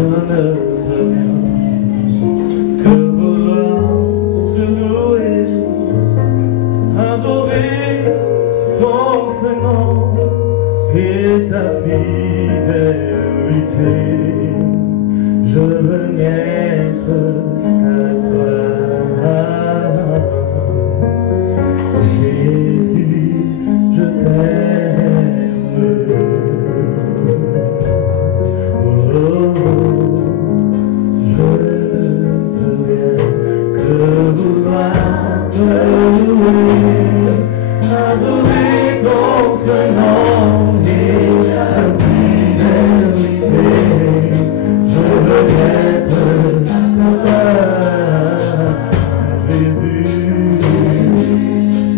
je ne veux rien que vouloir te louer, adorer ton Saint-Nom et ta fidélité. Je veux n'être qu'à toi, Jésus, je t'aime. Oh, je veux rien que vouloir te louer, adorer ton Saint-Nom et ta fidélité. Je veux être comme toi, Jésus,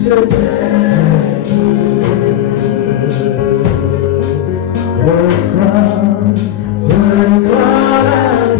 je t'aime. Reçois l'adoration,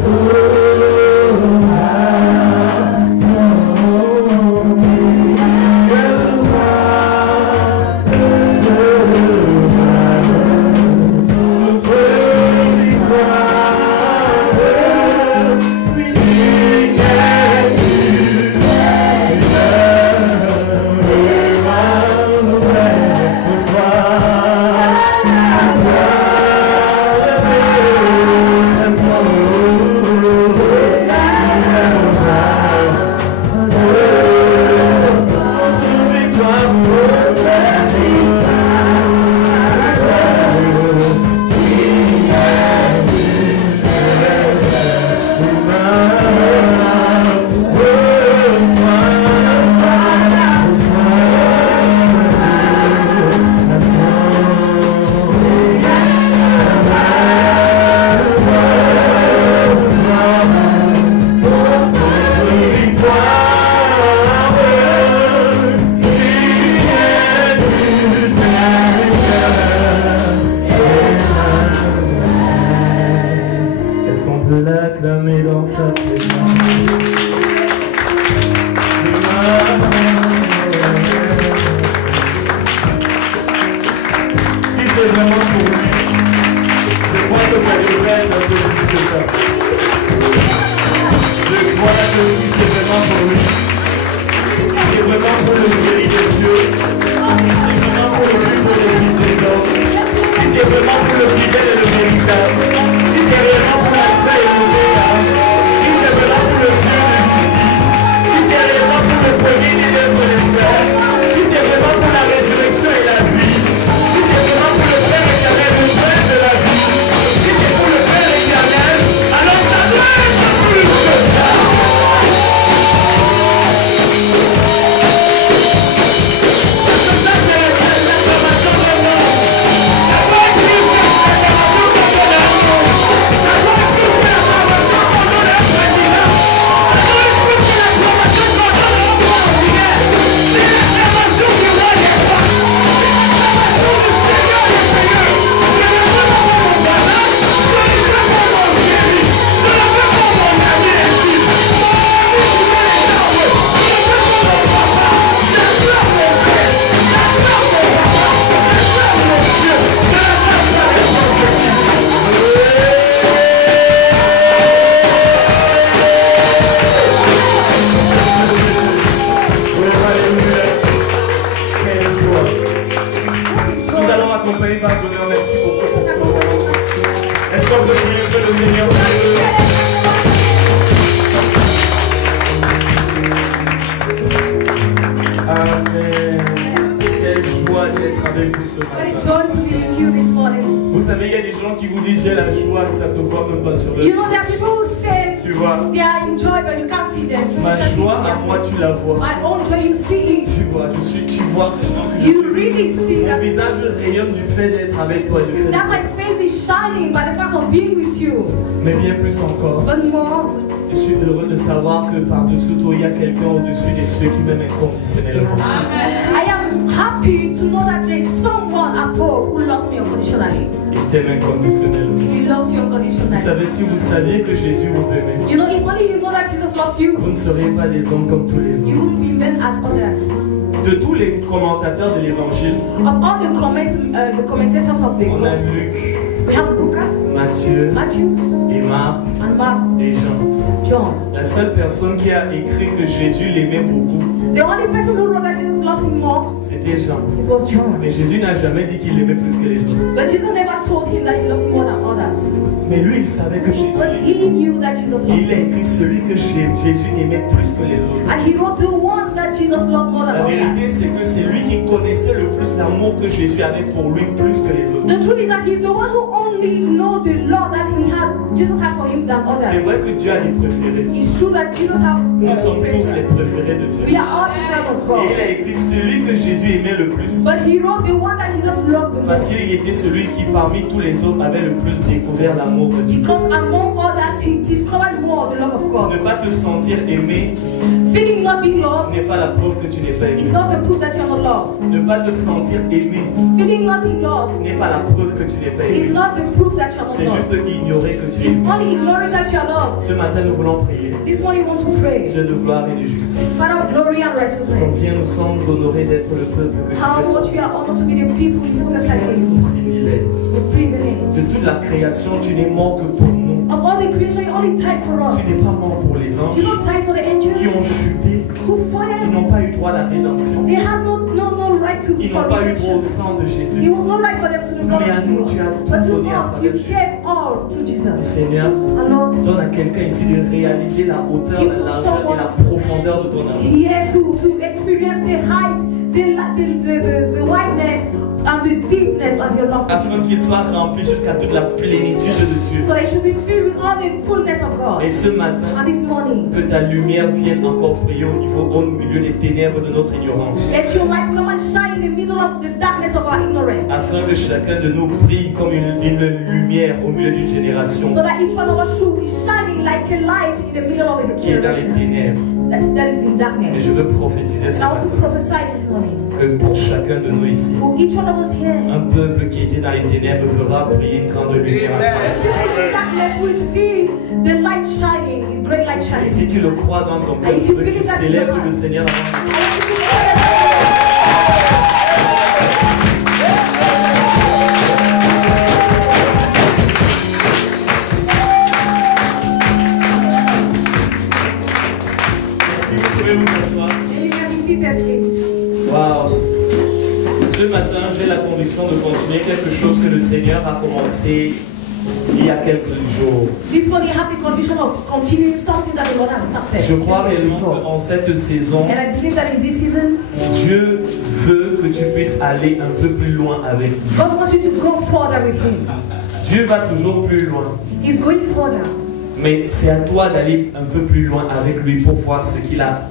l'acclamer dans sa présence. Si c'est vraiment pour lui, je crois que ça devrait être un peu plus que ça. Je crois que si c'est vraiment pour lui, c'est vraiment pour le mérite de Dieu, c'est vraiment pour lui, pour le mérite des hommes, si c'est vraiment pour le fidèle et le véritable, si c'est vraiment pour la paix et le véritable, si c'est vraiment pour le Dieu de justice, si c'est vraiment pour le premier et le frère, si c'est vraiment pour la résurrection et la vie, si c'est vraiment pour le Père éternel, le Père de la vie, si c'est pour le Père éternel, alors ça doit être plus que ça. Vous savez, il y a des gens qui vous disent j'ai la joie, que ça se voit même pas sur le. You know, there are people who say tu vois, they are in joy, but you can't see them. Ma joie à moi, tu la vois. My own joy, you see it. Tu vois, tu vois vraiment que you really see that. Mon visage rayonne du fait d'être avec toi. Du fait that my face is shining by the fact of being with you. Mais bien plus encore. But more. Je suis heureux de savoir que par-dessous toi, il y a quelqu'un au-dessus des cieux qui m'aime inconditionnellement. I am happy to know that there is someone above who loves me unconditionally. Il t'aime inconditionnellement. He loves you unconditionally. Vous savez, si vous saviez que Jésus vous aimait, you know, if only you know that Jesus loves you, vous ne seriez pas des hommes comme tous les autres. You wouldn't be men as others. De tous les commentateurs de l'évangile, of all the commentators of the on a gospel, Luc, we have Lucas, Matthieu Matthew, et Marc, Marc and Mark, et Jean. John. La seule personne qui a écrit que Jésus l'aimait beaucoup, The only person who wrote that Jesus loved him more, c'était Jean. it was John. Mais Jésus n'a jamais dit qu'il l'aimait plus que les autres. But Jesus never told him that he loved him more than others. Mais lui, il savait que Jésus But l'aimait. he knew that Jesus loved Il a him. écrit celui que Jésus aimait plus que les autres. And he wrote the one that Jesus loved more than La others. vérité, c'est que c'est lui qui connaissait le plus l'amour que Jésus avait pour lui plus que les autres. The truth is that he's the one who only knows the love that Jesus had for him than C'est others. vrai que Dieu a des préférés. It's true that Jesus has Nous sommes tous les préférés de Dieu. We are all the friends of Et il God. a écrit celui que Jésus aimait le plus. But he wrote the one that Jesus loved the Parce most. qu'il était celui qui parmi tous les autres avait le plus découvert l'amour de Dieu. Because among others, he discovered more the love of Ne God. pas te sentir aimé Feeling not being loved n'est pas la preuve que tu n'es pas is aimé. not the proof that you're not loved. Ne pas te sentir aimé Feeling not being loved n'est pas la preuve que tu n'es pas is aimé. not the proof that you're C'est not juste loved. ignorer que tu es It's aimé. only ignoring that you're loved. Ce matin, nous voulons prier. This morning, we want to pray. Dieu de gloire et de justice. Father of glory and righteousness. Combien nous sommes honorés d'être le peuple que tu How fais. much we are honored to be the people you put aside for you. Privilège. The privilege. De toute la création, tu n'es mort que pour nous. Of all the creation, you only died for us. Tu n'es pas mort pour les anges You don't die for the qui ont angels chuté. who Ils fallen. n'ont pas eu droit à la rédemption. They had no right to Ils for n'ont pas eu droit au redemption. sang de There Jésus. was no right for them to the blood Mais à of nous, Jesus. tu as But tout to donné à us, travers you Jésus. gave all through Jesus. Seigneur, And Lord, donne à quelqu'un ici de réaliser la hauteur, Give la to largeur someone et la profondeur de ton amour. here to experience the height, the wideness, and the deepness of your love. Afin qu'il soit rempli jusqu'à toute la plénitude de Dieu. So they should be filled with all the fullness of God. Et ce matin, And this morning, que ta lumière vienne encore briller au milieu des ténèbres de notre ignorance. let your light come and shine in the middle of the darkness of our ignorance. Afin que chacun de nous brille comme une lumière au milieu d'une génération So that each one of us should be shining like a light in the middle of a qui est dans les generation ténèbres. that is in Et darkness. je veux prophétiser ce And I want to matin prophesy this morning. que pour chacun de nous ici, For each one of us here, un peuple qui était dans les ténèbres verra briller une grande lumière à travers. people in darkness will see the light shining, the great light Et shining. si tu le crois dans ton cœur, je veux que tu célèbres le Seigneur avant de Merci, vous pouvez vous asseoir. And you can be seated, please. Wow. Ce matin, j'ai la conviction de continuer quelque chose que le Seigneur a commencé il y a quelques jours. This morning, I have the conviction of continuing something that the Lord has started. Je crois 10 years réellement ago. qu'en cette saison, And I believe that in this season, Dieu veut que tu puisses aller un peu plus loin avec lui. God wants you to go further with Him. Dieu va toujours plus loin. He's going further. Mais c'est à toi d'aller un peu plus loin avec lui pour voir ce qu'il a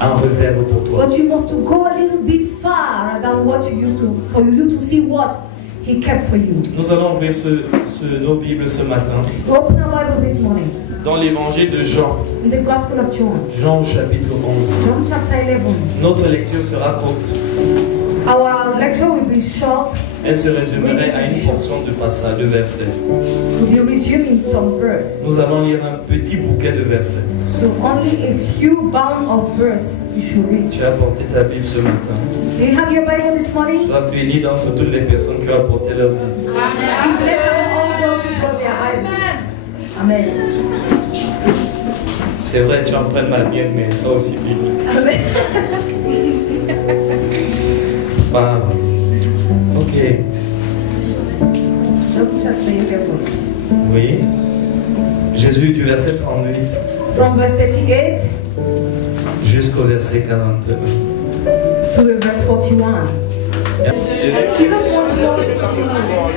en réserve pour toi. But you must to go a little bit far than what you used to, for you to see what He kept for you. Nous allons ouvrir nos Bibles ce matin We open our Bibles this morning dans l'évangile de Jean, in the Gospel of John. Jean chapitre 11. John chapter 11. Notre lecture sera courte. Our lecture will be short. Elle se résumerait à une portion de passage, de versets. We'll be resuming some verse. Nous allons lire un petit bouquet de versets. So only a few bound of verse you should read. Tu as apporté ta Bible ce matin. Do you have your Bible this morning? Sois béni d'entre toutes les personnes qui ont apporté leur Bible. Be blessed among all those who brought their Bibles. Amen. C'est vrai, tu en prends ma mienne, mais sois aussi béni. Amen. Wow. Ok. John chapter 11. Oui. Jésus du verset 38 From verse 38 jusqu'au verset 41. to the verse 41. Jesus wants more than something more.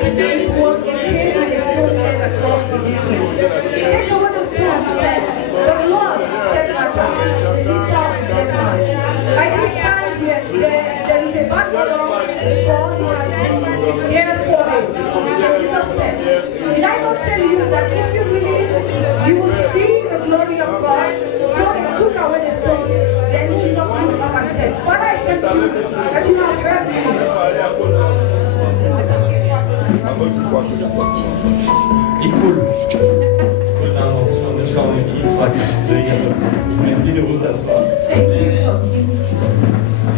And there was a cave and a stone set across the distance. Take away the stone, he said. But Lord, said Martha, the sister of the dead man. By this time there is a bad water before here 4 days. And Jesus said, did I not tell you that if you believe, you will see the glory of God? So they took away the stone. Then Jesus looked up and said, Father, I thank you that you have heard me. Il coule. Coule d'invention, de quand il soit quelque chose. Merci de vous asseoir. Thank you.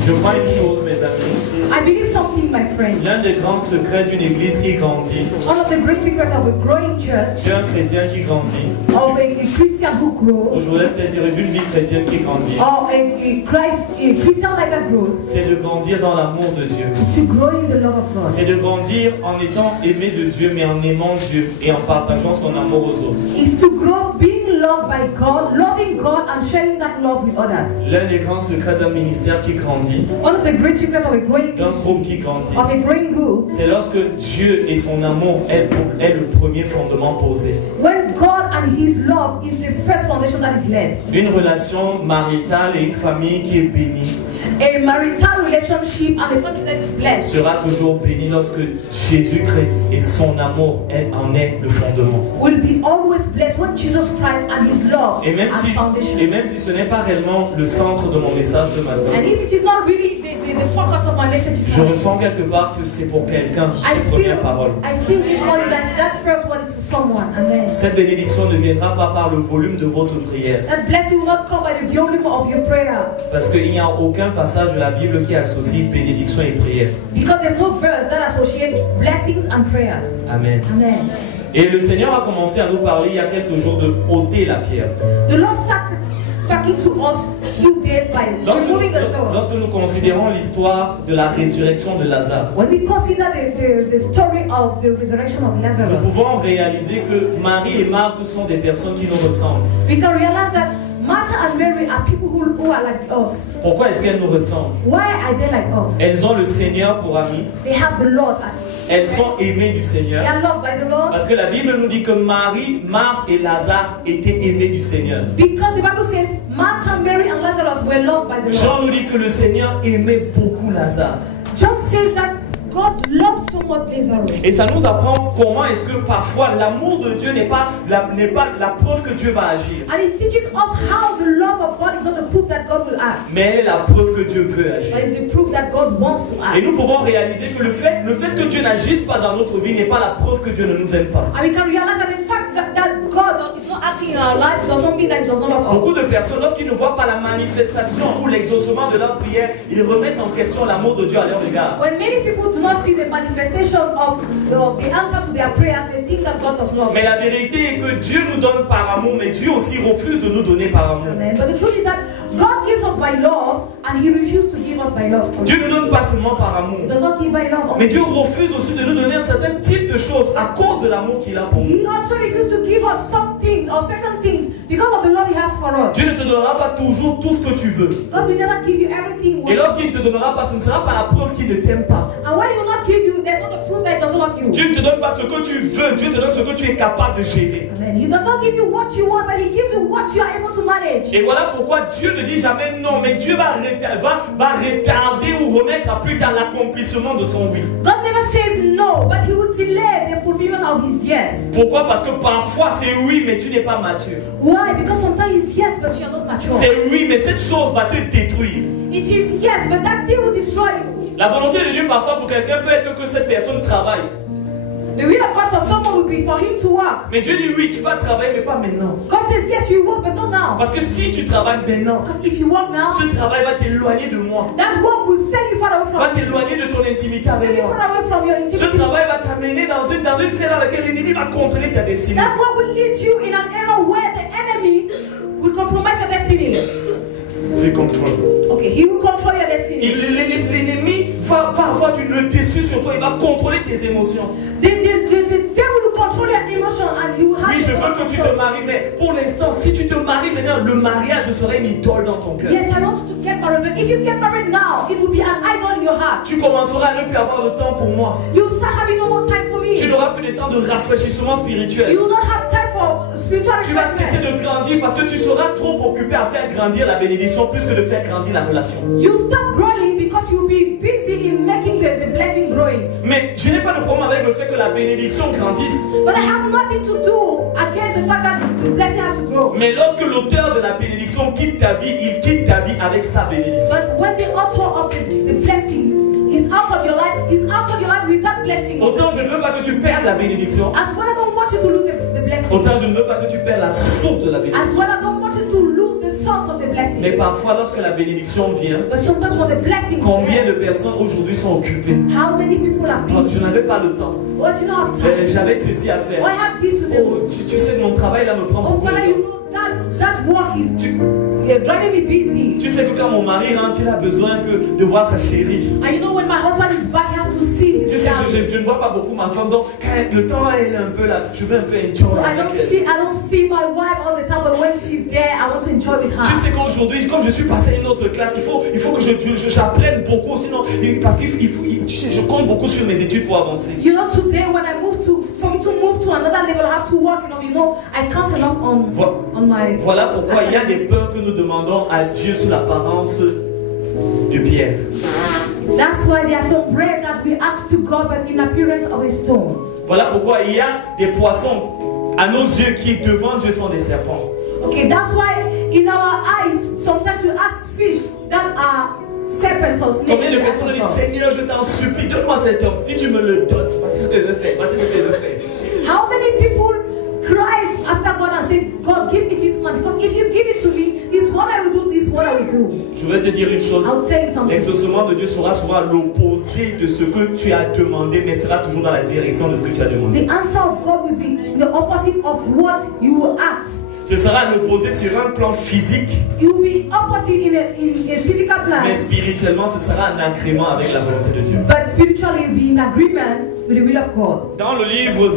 Je crois une chose, mes amis. I I believe something, my friend. L'un des grands secrets d'une église qui grandit, One of the great secrets of a growing church, d'un chrétien qui grandit, of a Christian who grows, ou je voudrais peut-être dire d'une vie chrétienne qui grandit, or a Christian like that grows, c'est de grandir dans l'amour de Dieu. is to grow in the love of God. C'est de grandir en étant aimé de Dieu, mais en aimant Dieu et en partageant son amour aux autres. Is to grow being loved by God, loving God and sharing that love with others. L'un des grands secrets d'un ministère qui grandit, One of the great secrets of a growing d'un groupe qui grandit, of a growing group, c'est lorsque Dieu et son amour est le premier fondement posé. when God and His love is the first foundation that is led. Une relation maritale et une famille qui est bénie A marital relationship and a family that is blessed sera toujours bénie lorsque Jésus-Christ et son amour en est le fondement. will be always blessed when Jesus Christ and His love Et même are foundation. si ce n'est pas réellement le centre de mon message ce matin, And if it is not really the focus of my message this je morning, ressens quelque part que c'est pour quelqu'un ces premières paroles. I feel this morning that first one is for someone. Amen. Cette bénédiction ne viendra pas par le volume de votre prière, That blessing will not come by the volume of your prayers. parce qu'il n'y a aucun passage de la Bible qui associe bénédiction et prière. Because there's no verse that associates blessings and prayers. Amen. Amen. Et le Seigneur a commencé à nous parler il y a quelques jours de ôter la pierre. The Lord started talking to us few days by removing the stone. Lorsque nous considérons l'histoire de la résurrection de Lazare, When we consider the story of the resurrection of nous Lazarus, pouvons réaliser que Marie et Marthe sont des personnes qui nous ressemblent. we can realize that Martha and Mary are people who are like us. Pourquoi est-ce qu'elles nous ressemblent? Why are they like us? Elles ont le Seigneur pour ami. They have the Lord as Elles sont aimées du Seigneur. they are loved by the Lord. Parce que la Bible nous dit que Marie, Marthe et Lazare étaient aimés du Seigneur. Because the Bible says Martha, Mary, and Lazarus were loved by the Lord. Jean nous dit que le Seigneur aimait beaucoup Lazare. John says that God loves so much Lazarus. Et ça nous apprend comment est-ce que parfois l'amour de Dieu n'est pas la preuve que Dieu va agir. And it teaches us how the love of God is not a proof that God will act, Mais elle est la preuve que Dieu veut agir. but it's a proof that God wants to Et act. nous pouvons réaliser que le fait que Dieu n'agisse pas dans notre vie n'est pas la preuve que Dieu ne nous aime pas. And we can realize that the fact that God is not acting in our life does not mean that He does not love us. Beaucoup de personnes, lorsqu'ils ne voient pas la manifestation ou l'exaucement de leur prière, ils remettent en question l'amour de Dieu à leur égard. When many people do not see the manifestation of the answer to their prayers, they think that God does not. Mais la vérité est que Dieu nous donne par amour, mais Dieu aussi refuse de nous donner par amour. Amen. But the truth is that God gives us by love, and He refused to give us by love. Dieu ne donne pas seulement par amour, He does not give by love. mais Dieu refuse aussi de nous donner un certain type de choses à cause de l'amour qu'il a pour nous. He also refused to give us some things or certain things because of the love He has for us. Dieu ne te donnera pas toujours tout ce que tu veux. God will never give you everything. Et lorsqu'il ne te donnera pas, ce ne sera pas la preuve qu'il ne t'aime pas. And when He will not give you, there's not a proof that He doesn't love you. Dieu ne te donne pas ce que tu veux, Dieu te donne ce que tu es capable de gérer. Amen. He does not give you what you want, but He gives you what you are able to manage. Et voilà pourquoi Dieu ne dit jamais non, mais Dieu va retarder ou remettre à plus tard l'accomplissement de son oui. God never says no, but He will delay the fulfillment of His yes. Pourquoi? Parce que parfois c'est oui, mais tu n'es pas mature. Why? Because sometimes it's yes, but you are not mature. C'est oui, mais cette chose va te détruire. It is yes, but that thing will destroy you. La volonté de Dieu parfois pour quelqu'un peut être que cette personne travaille. The will of God for someone would be for him to work. Mais Dieu dit oui, tu vas travailler, mais pas maintenant. God says yes, you work, but not now. Parce que si tu travailles maintenant, Because if you work now, ce travail va t'éloigner de moi. that work will send you far away from Va me. t'éloigner de ton intimité Send avec you moi. far away from your Ce intimacy. travail va t'amener dans une sphère dans laquelle l'ennemi va contrôler ta destinée. That work will lead you in an era where the enemy will compromise your destiny. Il contrôle. Okay, he will control your destiny. L'ennemi va avoir le dessus sur toi, il va contrôler tes émotions. The devil will control your emotion and he will have Oui, je the veux que tu te control. maries, mais pour l'instant, si tu te maries maintenant, le mariage sera une idole dans ton cœur. Yes, I want you to get married, but if you get married now, it will be an idol in your heart. Tu commenceras à ne plus avoir le temps pour moi. You will start having no more time for me. Tu n'auras plus de temps de rafraîchissement spirituel. You will not have time for spiritual Tu vas cesser refreshment. de grandir parce que tu seras trop occupé à faire grandir la bénédiction plus que de faire grandir la relation. You stop growing because you will be busy in making the blessing growing. Mais je n'ai pas de problème avec le fait que la bénédiction grandisse. But I have nothing to do against the fact that the blessing has to grow. Mais lorsque l'auteur de la bénédiction quitte ta vie, il quitte ta vie avec sa bénédiction. But when the author of the blessing is out of your life, he's out of your life with that blessing. Autant je ne veux pas que tu perdes la bénédiction, As well, I don't want you to lose the blessing. autant je ne veux pas que tu perdes la source de la As bénédiction. well, I don't want you to lose the source source of the blessing. Mais parfois, lorsque la bénédiction vient, But sometimes when the blessing combien de personnes aujourd'hui sont occupées? how many people are Oh, busy? je n'avais pas le temps. What you know have time? J'avais ceci à Oh, faire. I have this to do. Oh, tu sais que mon travail là me prend Oh, beaucoup de Father, you temps. know that work is driving me busy. Tu sais que quand mon mari rentre, il a besoin de voir sa chérie. And you know when my husband is back, he has to see Tu his sais, family. je ne vois pas beaucoup ma femme, donc quand le temps elle est un peu là, je veux un peu So enjoy I avec elle. don't see my wife all the time, but when she's there, I want to enjoy with Tu her. sais qu'aujourd'hui, comme je suis passé à une autre classe, il faut que j'apprenne beaucoup, sinon, parce que tu sais, je compte beaucoup sur mes études pour avancer. You know, today when I move for me to move to another level, I have to work. You know, I count a lot on my. Voilà pourquoi il y a des peurs que nous demandons à Dieu sous l'apparence de pierre. That's why there are some bread that we ask to God, but in appearance of a stone. Voilà pourquoi il y a des poissons à nos yeux qui devant Dieu sont des serpents. Okay, that's why in our eyes sometimes we ask fish that are serpents or snakes. Combien de personnes disent Seigneur, je t'en supplie, donne-moi cet homme. Si tu me le donnes, voici ce que je veux faire. Voici ce que je veux faire. How many people cried after God and said, God, give me this man, because if you give it to me, this is what I will do, this is what I will do. Je vais te dire une chose. I'll tell you something. L'exaucement de Dieu sera souvent à l'opposé de ce que tu as demandé, mais sera toujours dans la direction de ce que tu as demandé. The answer of God will be the opposite of what you will ask. Ce sera à l'opposé sur un plan physique, It will be opposite in a physical plan. mais spirituellement, ce sera un agrément avec la volonté de Dieu. But spiritually, it will be in agreement with the will of God. Dans le livre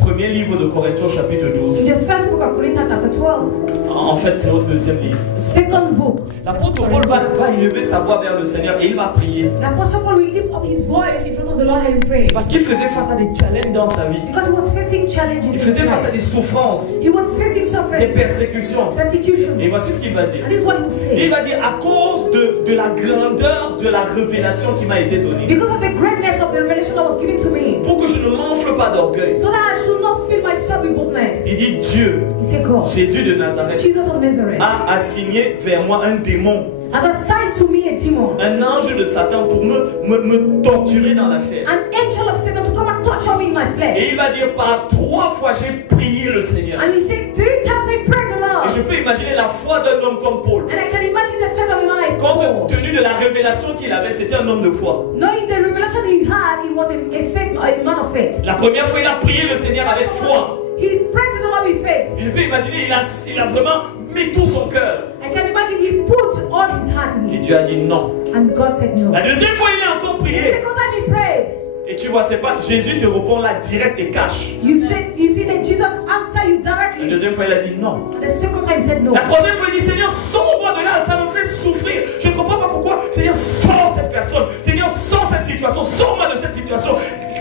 premier livre de Corinthiens, chapitre 12, In the first book of Corinthians, chapter 12, en fait, c'est au deuxième livre. second book, L'apôtre Paul va élever sa voix vers le Seigneur et il va prier. the Apostle Paul will lift up his voice in front of the Lord and pray. Parce qu'il faisait face à des challenges dans sa vie. Because he was facing challenges. Il in faisait his face à life. des souffrances, He was facing des suffering, persécutions. persecution. Et voici ce qu'il va dire. And this is what he will Et il say. va dire, à cause de la grandeur de la révélation qui m'a été donnée, Because of the greatness of the revelation that was given to me, pour que je ne m'enfle pas d'orgueil, so that I should not fill myself with boldness. il dit Dieu, He said, God, Jésus de Nazareth, Jesus of Nazareth, a assigné vers moi un démon, has assigned to me a demon, un ange de Satan pour me torturer dans la chair. an angel of Satan to come and torture me in my flesh. Et il va dire, par 3 fois j'ai prié le Seigneur. And he said, 3 times I prayed the Et je Lord. peux imaginer la foi d'un homme comme Paul. And I can imagine the faith of a man like Compte Paul. tenu de la révélation qu'il avait, c'était un homme de foi. Knowing the revelation he had, it was a man of faith. La première fois, il a prié le Seigneur avec foi. He prayed to the Lord with faith. Et je peux imaginer, il a vraiment mis tout son cœur. I can imagine he put all his heart in Et it. Dieu a dit non. And God said no. La deuxième fois, il a encore The prié. second time he prayed, Et tu vois, c'est pas Jésus te répond là direct et cash. you see that Jesus answered you La directly. deuxième fois, il a dit non. And the second time he said no. La troisième fois, il dit Seigneur, sors-moi de là, ça me fait souffrir. Je ne comprends pas pourquoi. Seigneur, sors cette personne. Seigneur, sors cette situation. Sors-moi de cette situation.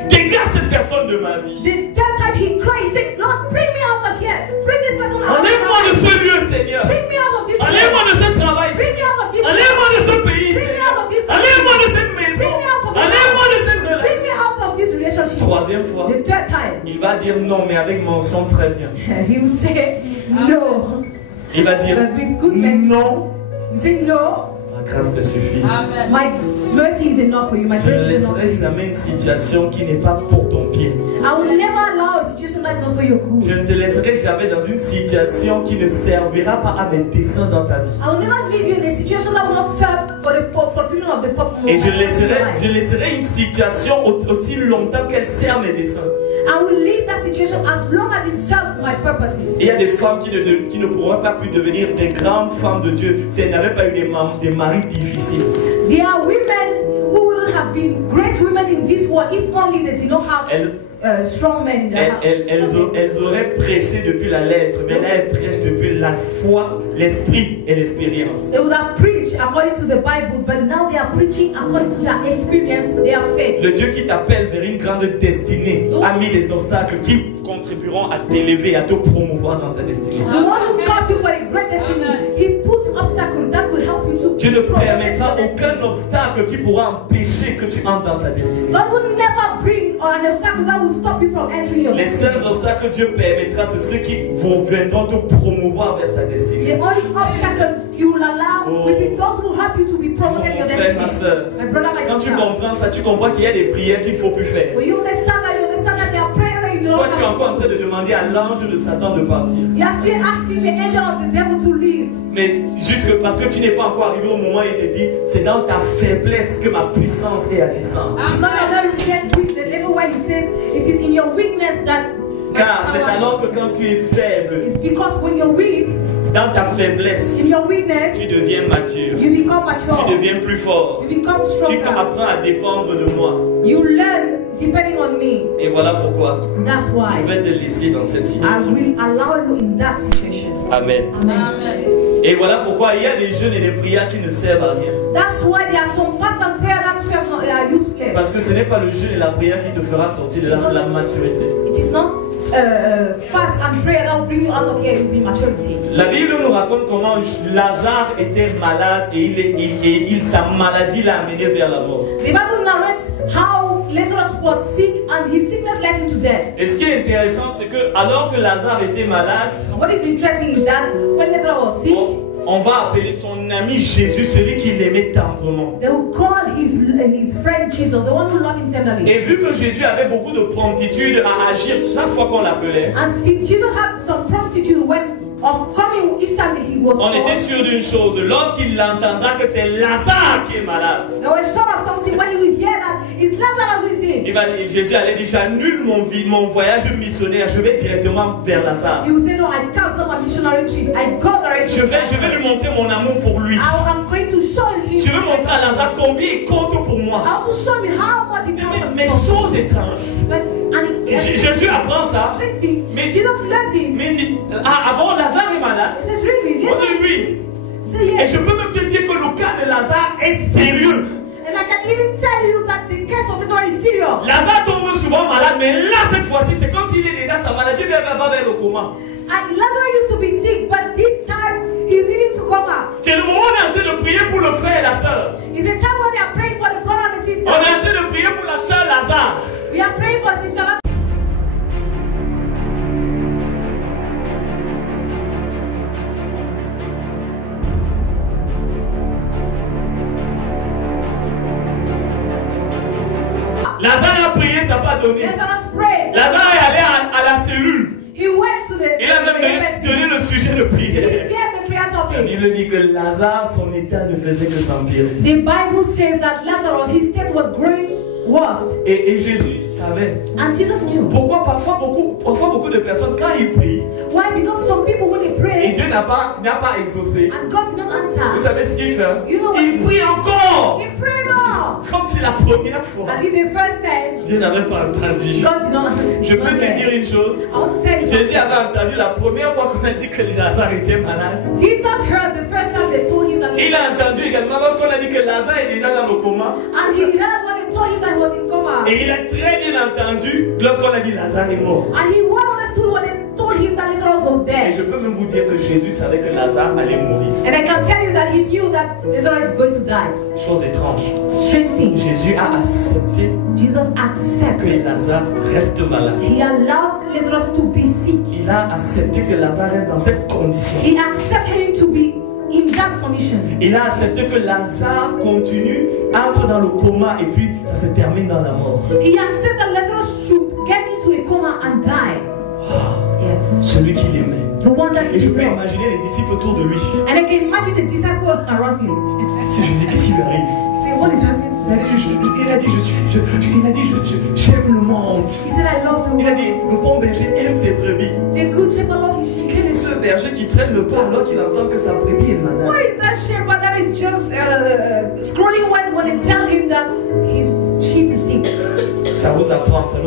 Dégage cette personne de ma vie. The third time he cried, he said, Lord, bring me out of here. Bring this person out of Enlève-moi de here. ce lieu, Seigneur. Bring me out of this place. Enlève-moi de ce travail. Bring me out of this place. Enlève-moi de ce pays. Bring me out of this place. Enlève-moi de cette maison. Bring me out of this Enlève-moi de cette Bring relation. me out of this relationship. Troisième fois, The third time, il va dire non, mais avec mention très bien. he will say no. Il va dire With good mention. non, He said no. ma grâce te suffit. My mercy is enough for you. My Je ne grace is enough for laisserai you. jamais une situation qui n'est pas pour ton pied. I will never allow a situation that's not for your good. Je ne te laisserai jamais dans une situation qui ne servira pas à mes desseins dans ta vie. I will never leave you in a situation that will not serve for the fulfillment of the purpose. Et je laisserai une situation aussi longtemps qu'elle sert mes desseins. I will leave that situation as long as it serves my purposes. Et il y a des femmes qui ne pourraient pas plus devenir des grandes femmes de Dieu si elles n'avaient pas eu des maris difficiles. There are women who wouldn't have been great women in this world if only they did not have strong men in their house. Elles auraient prêché depuis la lettre, mais là elles prêchent depuis la foi, l'esprit et l'expérience. They would have preached according to the Bible, but now they are preaching according to their experience, their faith. Le Dieu qui t'appelle vers une grande destinée a mis des obstacles qui contribueront à t'élever, à te promouvoir dans ta destinée. The one who calls you for a great destiny, he puts obstacles that will help you to Dieu ne progress permettra to your destiny. aucun obstacle qui pourra empêcher que tu entres dans ta destinée. God will never bring an obstacle that will stop you from entering your Les destiny. seuls obstacles que Dieu permettra, c'est ceux qui viendront te promouvoir vers ta The destinée. only obstacles he will allow will be those who help you to be promoted in your Mon frère, ma destiny. soeur, My brother, my quand tu sister. comprends ça, tu comprends qu'il y a des prières qu'il ne faut plus faire. When you understand that there are prayers that you don't toi, tu es encore en train de demander à l'ange de Satan de partir. You are still asking the angel of the devil to leave. Mais juste que parce que tu n'es pas encore arrivé au moment où il te dit, c'est dans ta faiblesse que ma puissance est agissante. God has not yet reached the level where he says it is in your weakness that. Car c'est alors que quand tu es faible, It's because when you're weak, dans ta faiblesse, in your weakness, tu deviens mature. you become mature. Tu deviens plus fort. You become Tu stronger. apprends à dépendre de moi. You learn depending on me. Et voilà pourquoi That's je why vais te laisser dans cette I situation. will allow you in that situation. Amen. Amen. Et voilà pourquoi il y a des jeûnes et des prières qui ne servent à rien. That's why there are some fast and prayer that serve useless. Parce que ce n'est pas le jeûne et la prière qui te fera sortir de là, c'est la maturité. It is not fast and prayer that will bring you out of here. It will be maturity. La Bible nous raconte comment Lazare était malade et sa maladie l'a amené vers la mort. The Bible narrates how Lazarus was sick and his sickness led him to death. Et ce qui est intéressant, c'est que alors que Lazare était malade, And what is interesting is that when Lazarus was sick, on va appeler son ami Jésus, celui qui l'aimait tendrement. they will call his friend Jesus, the one who loved him tenderly. Et vu que Jésus avait beaucoup de promptitude à agir chaque fois qu'on l'appelait, And see, Jesus had some promptitude when of coming each time that he was on était called. sûr d'une chose, lorsqu'il entendra que c'est Lazare qui est malade, They were sure of something when he would hear that it's Lazarus who is sick. Jésus allait dire, j'annule mon voyage missionnaire, je vais directement vers Lazare. He would say, no, I cancel my missionary trip. I go directly. Je vais lui montrer mon amour pour lui. I'm going to show him. Je veux montrer à Lazare combien il compte pour I moi. want to show him how much he counts. Mais choses étranges. And Jésus apprend ça. Mais Jesus learns it. Mais il dit, ah bon, Lazare est malade? He says, really? On dit oui. Say Et yes. je peux même te dire que le cas de Lazare est sérieux. And I can even tell you that the case of Lazarus is serious. Lazare tombe souvent malade, mais là, cette fois-ci, c'est comme s'il est déjà sa maladie va vers le coma. And Lazarus used to be sick, but this time he's heading to coma. C'est le moment où on est en train de prier pour le frère et la sœur. It's the time when they are praying for the brother and the sister. On est en train de prier pour la sœur Lazare. We are praying for sister Lazarus. Lazare a prié, ça n'a pas donné. Lazarus prayed. Lazare est allé à la cellule. He went to the. Il a même donné le sujet de He prière. gave the prayer La topic. Bible dit que Lazare, son état ne faisait que s'empirer. The Bible says that Lazarus, his state was growing worse. Et Jésus savait. And Jesus knew. Pourquoi parfois beaucoup de personnes, quand ils prient, Why? Because some people, when they et pray, Dieu n'a pas exaucé, and God did not vous answer, savez ce qu'il fait? You know what? Il prie encore. they pray more. Comme c'est la première fois. As in the first time, Dieu n'avait pas entendu. God did not answer. Je peux te dire une chose. I want to tell you Jésus something. avait entendu la première fois qu'on a dit que Lazare était malade. Jesus heard the first time they told him that Il a entendu également lorsqu'on a dit que Lazare est déjà dans le coma. and he heard when they told him that he was in coma. Et il a très bien entendu lorsqu'on a dit Lazare est mort. And he well understood when they told him that Lazarus was Et dead. je peux même vous dire que Jésus savait que Lazare allait mourir. And I can tell you that he knew that Lazarus is going to die. Chose étrange. Strange thing. Jésus a accepté Jesus que accepted. Lazare reste malade. He allowed Lazarus to be sick. Il a accepté que Lazare reste dans cette condition. He accepted him to be in that condition. Il a accepté que Lazare continue, entre dans le coma et puis ça se termine dans la mort. He accepted that Lazarus should get into a coma and die. Yes. Celui qu'il aimait. The one that Et je he peux loved. imaginer les disciples autour de lui. And I can imagine the disciples around him. C'est Jésus, qu'est-ce qui lui arrive? Say, what is happening to them? Il a dit, j'aime le monde. He said, I love the Il a world. dit, le bon berger aime ses brebis. The good shepherd loves his sheep. Quel est ce berger qui traîne le pas alors qu'il entend que sa brebis est malade? What is that shepherd that is just scrolling when they tell him that his sheep is sick? Ça nous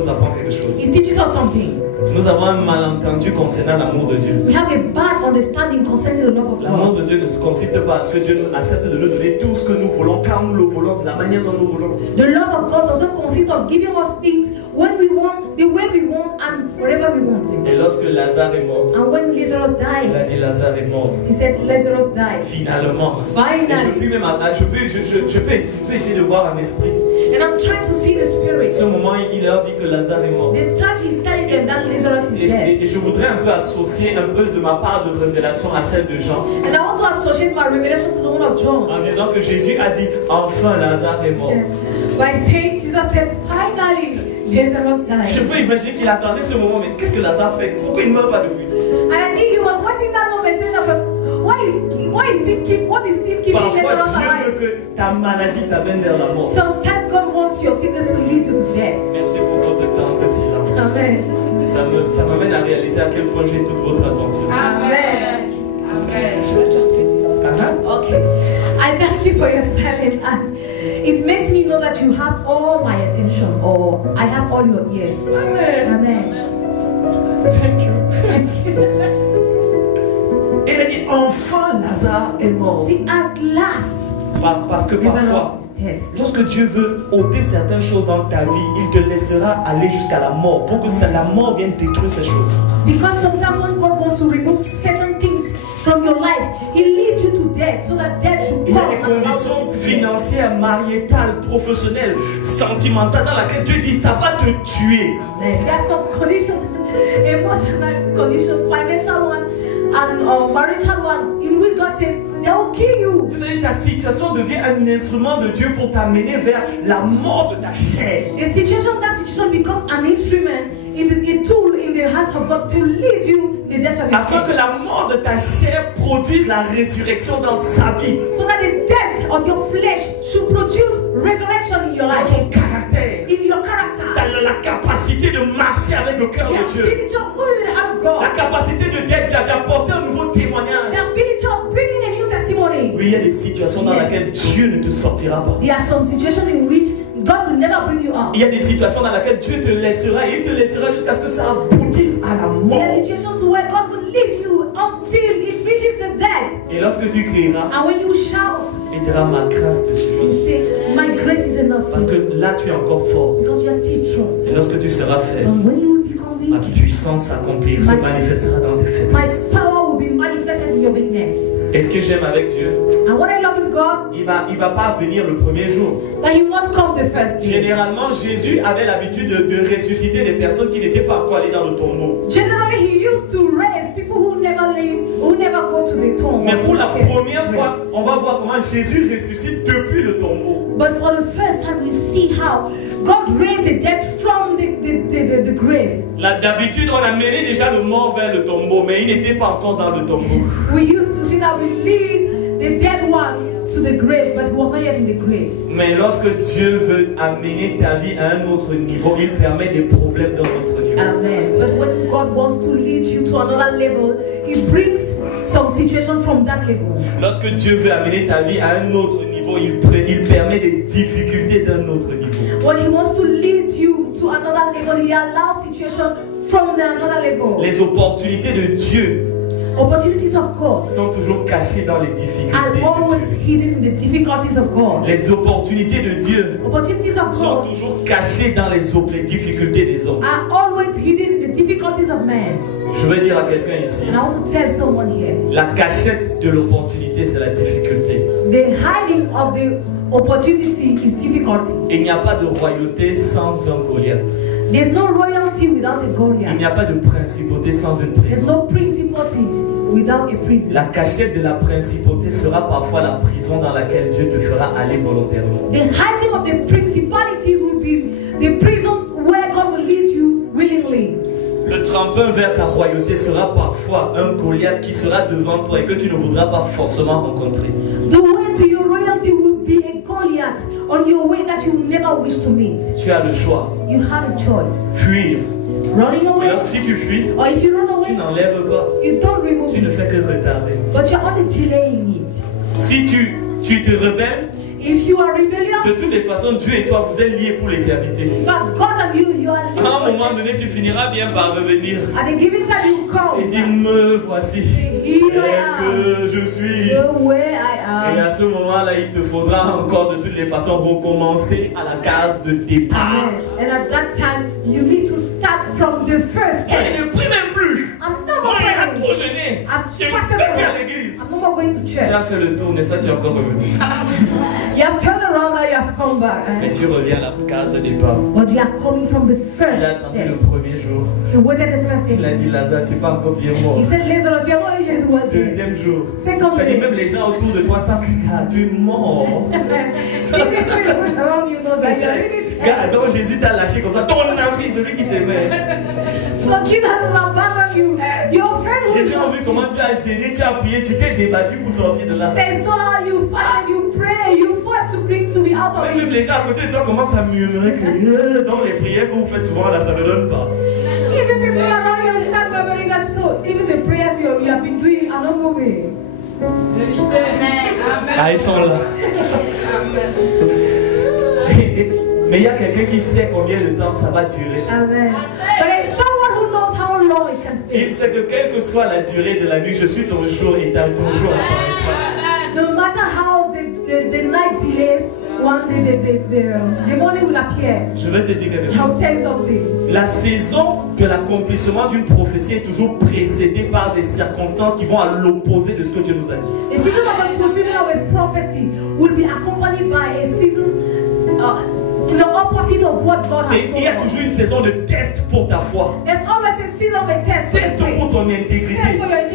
apprend quelque chose. It teaches us something. Nous avons un malentendu concernant l'amour de Dieu. We have a bad understanding concerning the love of L'amour God. de Dieu ne se consiste pas à ce que Dieu accepte de nous donner tout ce que nous voulons, quand nous le voulons, de la manière dont nous voulons. The love of God doesn't consist of giving us things when we want, the way we want, and wherever we want it. Et lorsque Lazare est mort, And when Lazarus il a died, dit Lazare est mort. he said, Lazarus died. Finalement. Et Finally. je peux essayer de voir un esprit. And I'm trying to see the spirit. Ce moment, il leur dit que Lazare est mort. The time he's telling them that Lazarus is dead. Et je voudrais un peu associer un peu de ma part de révélation à celle de Jean. And I want to associate my revelation to the one of John. En disant que Jésus a dit, enfin Lazare est mort. By saying, Jesus said, finally, Lazarus Je died. peux imaginer qu'il attendait ce moment, mais qu'est-ce que Lazare fait? Pourquoi il ne meurt pas depuis? And I think he was watching that moment saying, what is still keeping Parfois, Lazarus Dieu alive? veut que ta maladie t'amène vers la mort. Sometimes God wants your sickness to lead you to death. Merci pour votre tendre silence. Amen. Ça m'amène à réaliser à quel point j'ai toute votre attention. Amen. Amen. Should I translate it? Okay. I thank you for your silence. And it makes me know that you have all my attention, or I have all your ears. Amen. Amen. Thank you. Thank you. Et il a dit, enfin Lazare est mort. See, at last, Parce que parfois, Lazarus is dead. lorsque Dieu veut ôter certaines choses dans ta vie, il te laissera aller jusqu'à la mort pour que la mort vienne détruire ces choses. Because sometimes when God wants to remove certain things from your life, He leads you to death so that death should Il y a come. des conditions financières, mariétales, professionnelles, sentimentales dans lesquelles Dieu dit ça va te tuer. There are some conditions, emotional conditions, financial one, and marital one, in which God says they will kill you. C'est-à-dire que ta situation devient un instrument de Dieu pour t'amener vers la mort de ta chair. That situation becomes an instrument, a tool in the hands of God to lead you in the death of your Afin que faith. la mort de ta chair produise la résurrection dans sa vie, So that the death of your flesh should produce resurrection in your dans life, son caractère, in your character, dans la capacité de marcher avec le cœur the de Dieu, ability of moving the hand of la God, capacité d'apporter un nouveau témoignage. the ability of bringing a new testimony. Oui, il y a des situations dans lesquelles Dieu ne te sortira pas. There are some situations in which God will never bring you out. Il y a des situations dans lesquelles Dieu te laissera et il te laissera jusqu'à ce que ça aboutisse à la There are mort. situations where God will leave you until it reaches the dead. Et lorsque tu crieras, And when you shout, il dira ma grâce te you suffit. say, my grace is enough Parce for que you. là tu es encore fort. Because you are still strong. Et lorsque tu seras faible, And when you will become ma weak, puissance s'accomplira, se manifestera dans tes my faiblesses. power will be manifested in your weakness. Et ce que j'aime avec Dieu, And what I love in God, il va pas venir le premier jour. that He will not come the first day. Généralement, Jésus avait l'habitude de ressusciter des personnes qui n'étaient pas encore allées dans le tombeau. Generally, He used to raise people who never live, who never go to the tomb. Mais pour la Okay. première fois, on va voir comment Jésus ressuscite depuis le tombeau. But for the first time, we see how God raised the dead from the grave. Là, d'habitude, on amenait déjà le mort vers le tombeau, mais il n'était pas encore dans le tombeau. We used to see that we lead the dead one to the grave, but he was not yet in the grave. Mais lorsque Dieu veut amener ta vie à un autre niveau, il permet des problèmes dans notre niveau. Amen. But when God wants to lead you to another level, He brings some situation from that level. Lorsque Dieu veut amener ta vie à un autre niveau, il permet des difficultés d'un autre niveau. When He wants to lead you to another level, He allows situation from another level. Les opportunités de Dieu Opportunities of God sont toujours cachées dans les difficultés are de always Dieu. hidden in the difficulties of God. Les opportunités de Dieu Opportunities of sont God toujours cachées dans les difficultés des hommes. are always hidden in the difficulties of man. Je veux dire à quelqu'un ici, And I want to tell someone here, la cachette de l'opportunité, c'est la difficulté. the hiding of the opportunity is difficulty. Il n'y a pas de royauté sans un Goliath. There's no royalty without a Il Goliath. n'y a pas de principauté sans une There's prison. no principalities without a prison. La cachette de la principauté sera parfois la prison dans laquelle Dieu te fera aller volontairement. The hiding of the principalities will be the prison where God will lead you willingly. Le tremplin vers ta royauté sera parfois un Goliath qui sera devant toi et que tu ne voudras pas forcément rencontrer. The way to your royalty will be a Goliath on your way that you never wish to meet. Tu as le choix. You have a choice. Fuir. Running Et away, lorsque si tu fuis, or if you run tu away, n'enlèves pas. you don't remove Tu ne it, fais que retarder. but you're only delaying it. Si tu te rebelles, If you are de rebellious, toutes les façons, Dieu et toi, vous êtes liés pour l'éternité. but God and you are À un moment living. donné, tu finiras bien par revenir At a given time, you et dire, come. me voici, Here I am, que je suis. the way Et I à am. ce moment-là, il te faudra encore de toutes les façons recommencer à la case de départ. Amen. And at that time, you need to start from the first Moi, step. il ne prie même plus. I'm no Moi, more il a praying. trop gêné. I'm Je ne fasted vais plus à for l'église. I'm no more going to Tu church. as fait le tour, n'est-ce pas? Tu es encore revenu. You have turned around, now you have come back. Mais tu reviens à la case de départ. But you are coming from the first Il a attendu step. le premier jour. You waited the first Il a day. dit, Lazare, tu n'es pas encore bien mort. He said, Lazarus, you're not yet well dead. Deuxième jour. Second C'est-à-dire day. même les gens autour de toi savent que tu es mort. Around you know that you are really Donc Jésus t'a lâché comme ça. Ton ami, celui qui t'aimait. So Jesus has abandoned you. Your friend Les who gens ont vu comment tu as gêné, tu as prié, tu t'es débattu pour sortir de là. they saw how you fight, you pray, you fought to be out of Même it. les gens à côté de toi commencent à murmurer que dans les prières que vous faites souvent là, ça ne donne pas. Even people around you start murmuring that, so even the prayers you have been doing are not moving. Ah, ils sont là. Mais il y a quelqu'un qui sait combien de temps ça va durer. Amen. But there's someone who knows how long it can stay. Il sait que quelle que soit la durée de la nuit, je suis ton jour et ton jour apparaîtra. No matter how the night delays, one day the morning will appear. Je vais te dire quelque chose. I'll tell you something. La saison de l'accomplissement d'une prophétie est toujours précédée par des circonstances qui vont à l'opposé de ce que Dieu nous a dit. The season of the fulfillment of a prophecy will be accompanied by a season in the opposite of what God has Il y a told us. toujours une saison de test pour ta foi. There's always a season of a test. Test pour ton intégrité.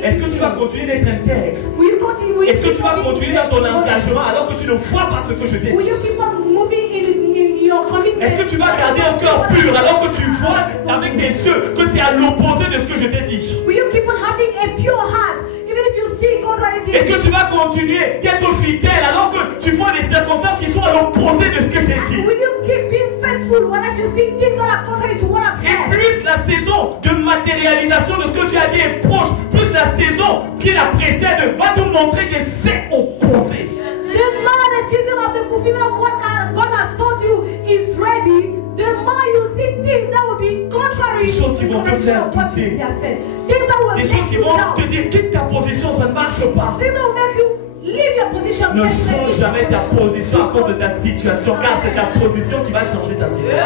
Est-ce que tu vas continuer d'être intègre? Will you continue? Will you Est-ce que tu vas keep on continuer dans ton being engagement alors que tu ne vois pas ce que je t'ai Will dit? you keep on moving in your commitment? Est-ce que tu vas garder un cœur pur alors que tu vois avec tes yeux que c'est à l'opposé de ce que je t'ai dit? Will you keep on having a pure heart even if you see contrary things? Est-ce que tu vas continuer d'être fidèle alors que tu vois des circonstances qui sont à l'opposé de ce que j'ai dit? Will you keep being faithful when you see things that are contrary to what I've Et said? plus la saison de matérialisation de ce que tu as dit est proche, plus la saison qui la précède va te montrer des faits opposés. The more the season of the fulfillment of what God has told you is ready, the more you see things that will be contrary Des choses qui to vont te faire what douter. you have said. Things that will Des make choses qui you vont doubt. te dire quitte ta position, ça ne marche pas. Things that will make you leave your position. Ne temporarily. change jamais ta position à cause de ta situation, car c'est ta position qui va changer ta situation.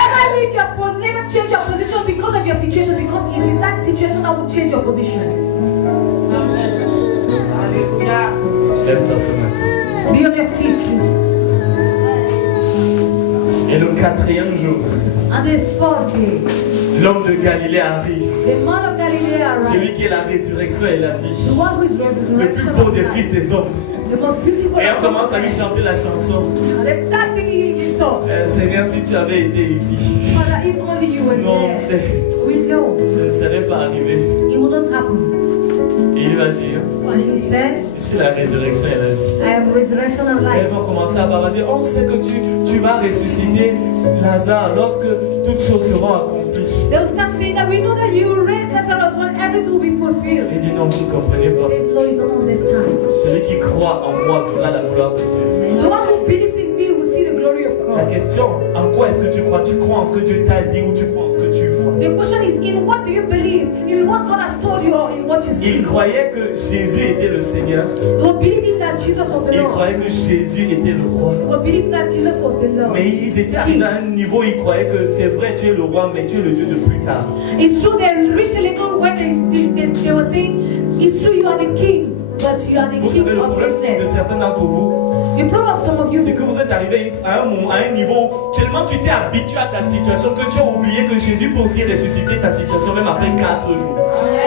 Never leave your position. Never change your position because of your situation, because it is that situation that will change your position. Lève-toi ce matin. Be on your feet, please. Et le quatrième jour, On the fourth day, l'homme de Galilée arrive. the man of Galilee Celui arrived. qui est la résurrection et la vie. The one who is Le plus resurrection beau of des life. fils des hommes. The most beautiful Et on of commence à lui men. chanter la chanson. And they start singing this song. Seigneur, si tu avais été ici, Father, if only you were nous on there, sait, we know ça ne serait pas arrivé. it wouldn't happen. Et il va dire, And he said, je suis la résurrection et la vie. I am resurrection and Elles life. vont commencer à bavarder. On sait que tu vas ressusciter Lazare lorsque toutes choses seront accomplies. They will start saying that we know that you will raise Lazarus when everything will be fulfilled. Il dit non, vous ne comprenez He pas. said, no, you don't understand. Celui qui croit en moi verra la gloire de Dieu. The one who believes in me will see the glory of La God. question, en quoi est-ce que tu crois? Tu crois en ce que Dieu t'a dit ou tu crois en ce que tu vois? The question is, in what do you believe? In what God has told you or in what you see? Il croyait que Jésus était le Seigneur. They were believing that Jesus was the Il Lord. croyait que Jésus était le roi. They were believing that Jesus was the Lord. Mais ils étaient arrivés à un niveau où ils croyaient que c'est vrai, tu es le roi, mais tu es le Dieu de plus tard. It's true they reached a level where they were saying, it's true you are the king, but you are the Vous king savez, le of problème de greatness. certains d'entre vous, The problem of some of c'est you que vous êtes arrivé à un moment, à un niveau, tellement tu t'es habitué à ta situation que tu as oublié que Jésus peut aussi ressusciter ta situation même après 4 jours.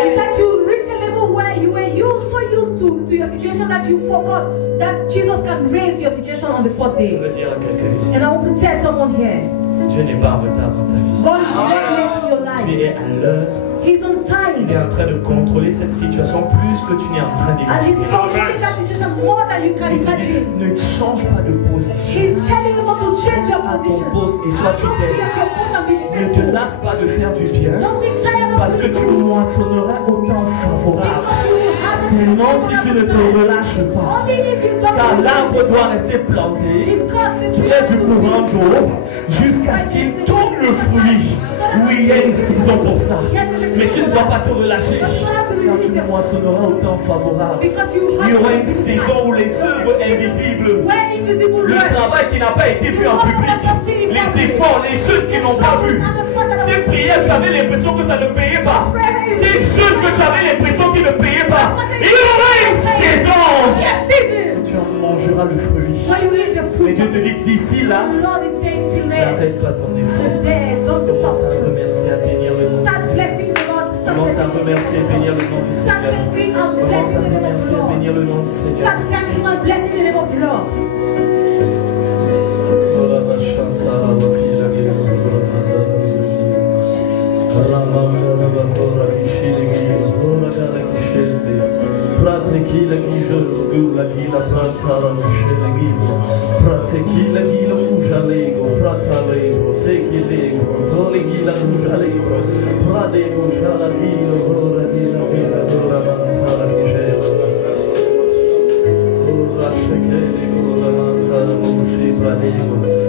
is that you reach a level where you were so used to your situation that you forgot that Jesus can raise your situation on the fourth Je day. veux dire à quelqu'un ici, And I want to tell someone here, Dieu n'est pas en retard dans ta vie. God is very late in your Tu life. es à l'heure. He's on Il est time. en train de contrôler cette situation plus que tu n'es en train And he's d'imaginer. controlling that situation more than you can Il te dit, imagine. ne change pas de position. He's telling you not to change your À ton position. poste et sois Don't be fidèle. at your post and be Ne te faithful. lasse pas de faire du bien. Don't be tired of Parce que tu doing good. moissonneras au temps favorable. Because you will have a Sinon, si tu ne te time. relâches pas, Only if you don't car do l'arbre it. doit rester planté Because the près du tree courant d'eau jusqu'à ce qu'il tourne le fruit. Oui, il y a une saison pour ça. Mais tu ne dois pas te relâcher, car tu moissonneras au temps favorable. because you Il y have aura une saison où les œuvres invisibles, where invisible le work. travail qui n'a pas été fait en public, les efforts, les jeunes qui n'ont pas vu, ces prières, tu avais l'impression que ça ne payait pas. Ces jeunes que tu avais l'impression qu'ils ne payaient pas. Il y aura une saison Yes, season. où tu en mangeras le fruit. When you eat the Mais fruit, Dieu te dit que d'ici là, the Lord is saying till then, n'arrête pas ton effort. today, don't Commence stop. à remercier, à bénir le nom du Start Seigneur. blessing the Lord. Commence à remercier et bénir le nom du Start Seigneur. blessing and Commence blessing à the name of remercier the et Lord. bénir le nom du Seigneur. Start thanking and blessing the name of the Lord. Oh, la vache, Prate